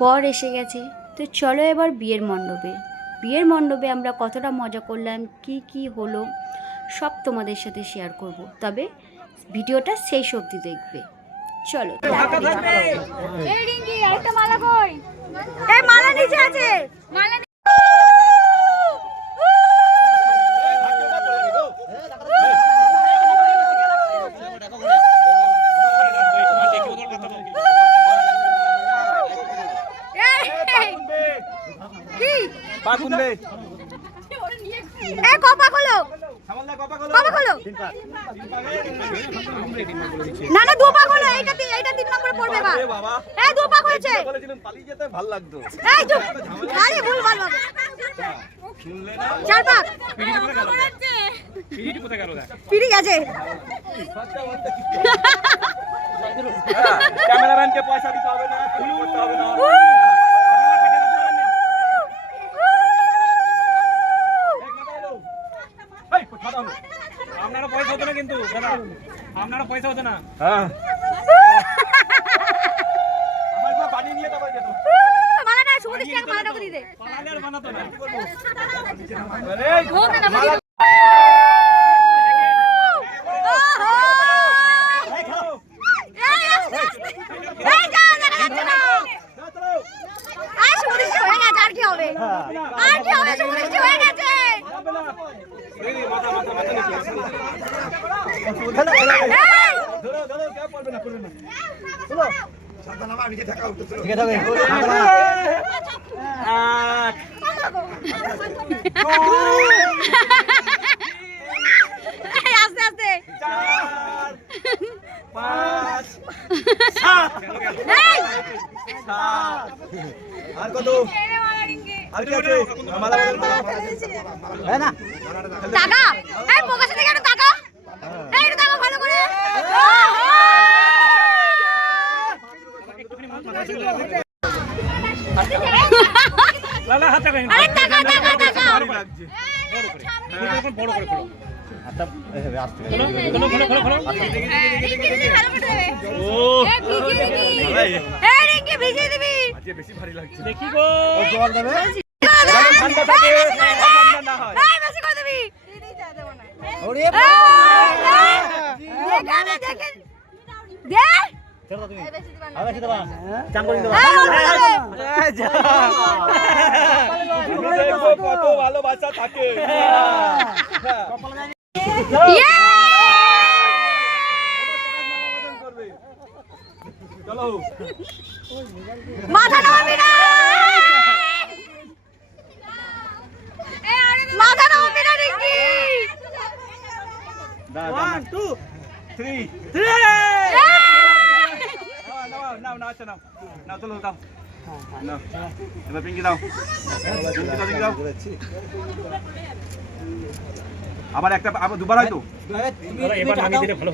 বর এসে গেছে, তো চলো এবার বিয়ের মণ্ডপে আমরা কতটা মজা করলাম, কি কি হলো সব তোমাদের সাথে শেয়ার করব। তবে ভিডিওটা শেষ অবধি দেখবে। চলো। এই রিঙ্কি, আরেকটা মালা কই? এই মালা নিচে আছে, মালা না না দু পাক হলো, এইটা 3 নম্বরে পড়বে বাবা। এই দু পাক হয়েছে, বলেছিলেন পালিয়ে যেতে ভালো লাগতো। এই চুপ, আরে ভুল ভাল বাবা। শুনলে না? 4 পাক পিড়ি কোথায় গেল? পিড়ি গেছে। ক্যামেরাম্যানকে পয়সা দিতে হবে না, কিছু করতে হবে না। আপনারা পয়সা হতো না কিন্তু দাদা, আপনারা পয়সা হতো না। হ্যাঁ আমার না বাড়ি নিয়ে যাবে যেত মালা না সুমতি টাকা মালাটা করে দে, মালা আর বানাতো না কি করব? আরে ঘোমে না মালা। আর কত আর কি আছে? মালা হ্যাঁ না টাকা, এই পকেটে থেকে একটা টাকা, এই এটা টাকা ভালো করে। লালা হাত টাকা, আরে টাকা টাকা টাকা ভালো লাগছে, বড় করে খোলো হাতটা, এইভাবে আস্তে খোলো খোলো খোলো খোলো। ও এই রিঙ্কি ভিজিয়ে দিবি, আজকে বেশি ভারী লাগছে দেখি গো। ও জল দেবে, ঠান্ডা থাকে, ঠান্ডা না হয়। এই বেশি করে দিবি, দিদি যা দেব না। ওরে এখানে দেখেন দে, চলো তুমি এই বেশি দিবা না, বেশি দিবা চাং করে দিবা। এই যা কত ভালোবাসা থাকে। চলো মাথা নামাবি না, মাথা নামাবি না রিঙ্কি। 1 2 3 নাও নাও আচ্ছা নাও নাও, চলো দাও নাও, এবার পিঙ্কি দাও, পিঙ্কি দাও। আবার একটা আবার দুবার হয়তো, এবার আমি দিলে ভালো।